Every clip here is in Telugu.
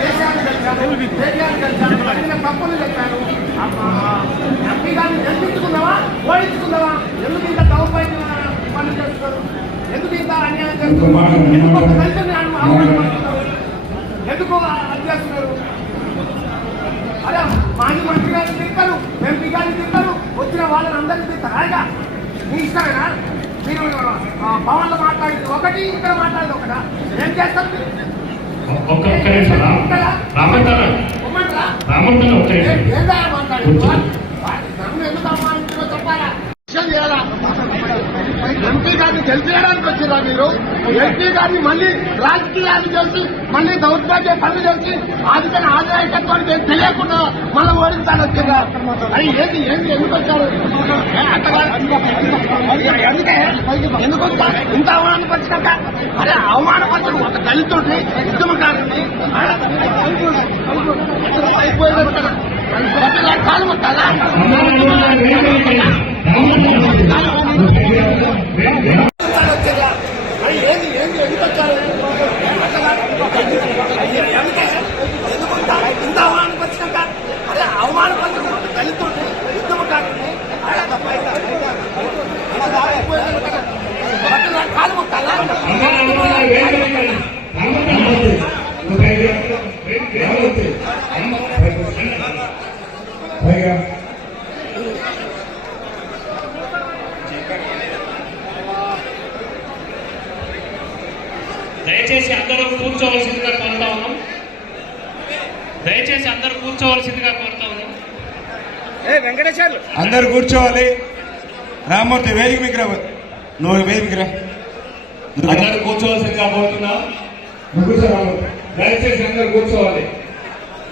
దేశాన్ని కలిశాను, ధైర్యాన్ని కలిశాను, కలిగిన తప్పులు చెప్పాను. ఎంపీ గారిని గెలిపించుకుందామా ఓడించుకుందామా? ఎందుకు ఇంత దౌర్భాగ్యమైన పనులు చేస్తున్నారు? ఎందుకు ఇంత అన్యాయం చేస్తున్నారు? ఎందుకు ఒక దళితుని అవమానపడుతున్నారు? ఎందుకు అది చేస్తున్నారు? అరే మాజీ మంత్రి గారిని తింటారు, ఎంపీ గారిని తింటారు, వచ్చిన వాళ్ళని అందరినీ తింటారు. అలాగా మీ ఇష్టమేనా? మీరు భవన్లో మాట్లాడేది ఒకటి, ఇక్కడ మాట్లాడేది ఒకటా? ఏం చేస్తారు మీరు? ఏందా మాట్లాడేది? నన్ను ఎందుకు అవమానించారో చెప్పాలా? చేయాలా? ఎంపీ గారిని గెలిపించడానికి వచ్చిరా మీరు? ఎంపీ గారిని మళ్ళీ రాజకీయాలు చేసి మళ్ళీ దౌర్భాగ్య పనులు చేసి ఆదికైన ఆదాయకత్వాన్ని తెలియకుండా మళ్ళీ ఓడించాలని వచ్చిందా? అది ఏంటి ఏంటి ఎందుకు వచ్చారు? ఎందుకు ఇంత అవమానపరిచాక? అరే అవమానపరచడం ఒక దళితుడిని ఉద్యమకారుని అయిపోయేది కదా. కాలు ముట్టాలా? ఏంది ఏంది ఎందుకు వచ్చారు? ఇంత అవమానపరిచాక? అరే అవమానపరచడం ఒక దళితుడిని ఉద్యమకారుని కాలు ముట్టాలా? దయచేసి అందరూ కూర్చోవలసిందిగా కోరుతా ఉన్నాం. దయచేసి అందరూ కూర్చోవలసిందిగా కోరుతా ఉన్నాం. వెంకటేశ్వర్లు అందరు కూర్చోవాలి. రామూర్తి వేదిక మిగ్రా, నువ్వు వేదిక రా. అందరూ కూర్చోవలసిందిగా కోరుతున్నాం. దయచేసి అందరూ కూర్చోవాలి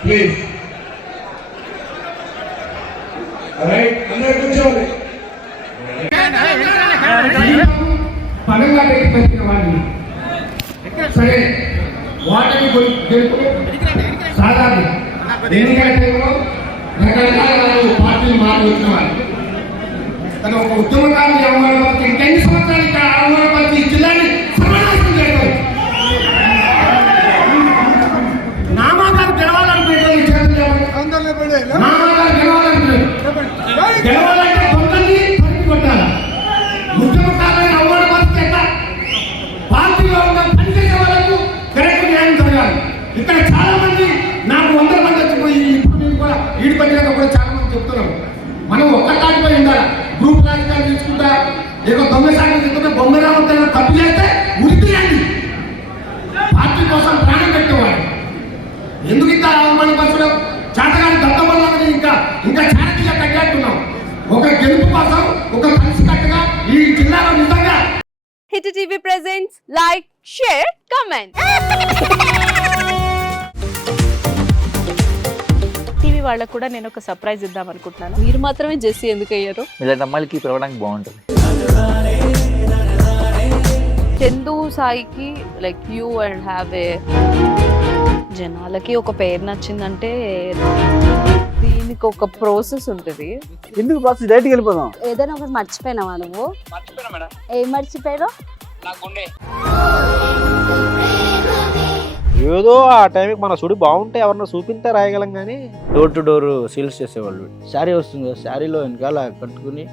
ప్లీజ్. అందరు కూర్చోవాలి. పనంగా పెట్టిన వాడిని సరే వాటిని గెలుపు సాధారణ ఎన్నికల టైంలో రకరకాల పార్టీలు మారి వచ్చిన వాళ్ళు తన ఒక ఉద్యమకారుని అవమానపరిచి ఇంకెన్ని సంవత్సరాలు ఇక్కడ అవమానపరిచి ఈ జిల్లాని సర్వనాశనం చేయడం. నామాగారు గెలవాలనుకుంటారు, నామాగారు గెలవాలంటే కొందరిని తరిమి కొట్టాలి. ఉద్యమకారులను అవమానపరిచి పార్టీలో ఉన్న పనిచేసే వాళ్ళకు కరెక్ట్ న్యాయం జరగాలి. ఇక్కడ చాలా మంది నాకు 100 మంది వచ్చిపోయి ఇప్పుడు మేము కూడా ఈడుపట్టినాక కూడా చాలా మంది చెప్తున్నాం. మనం ఒక్కటాడిపోయి ఉండాలి. గ్రూప్ రాజకీయాలు తీసుకుంటా ఏదో దొంగ సాగు తీసుకుంటే బొమ్మరామంతా తప్పు చేస్తే ఉరితీయండి. పార్టీ కోసం ప్రాణం పెట్టేవాడు. ఎందుకు ఇంత అవమానపరచడం? చేతగాని దత్తమల్లని ఇంకా ఇంకా చారతీగా కట్టేస్తున్నాం. ఒక గెలుపు కోసం ఒక కలిసికట్టుగా ఈ జిల్లాలో నిజంగా hit TV presents like, share, comment. TV వాళ్ళకు కూడా నేను ఒక సర్ప్రైజ్ ఇద్దాం అనుకుంటున్నాను. మీరు మాత్రమే జెస్సీ ఎందుకు అయ్యారు? ఇలాంటి అమ్మాయిలకి పిలవడానికి బాగుంటుంది. చందు సాయికి like you and have a జనాలకి ఒక పేరు నచ్చిందంటే దీనికి ఒక ప్రాసెస్ ఉంటుంది. ఎందుకు ప్రాసెస్? డైరెక్ట్గా వెళ్ళిపోదాం. ఏదైనా ఒకటి మర్చిపోయినావా నువ్వు? ఏం మర్చిపోయారు? ఏదో ఆ టైంకి మన సుడి బాగుంటే ఎవరన్నా చూపింటే రాయగలం కానీ డోర్ టు డోర్ సేల్స్ చేసేవాళ్ళు. శారీ వస్తుంది, శారీలో వెనకాల కట్టుకుని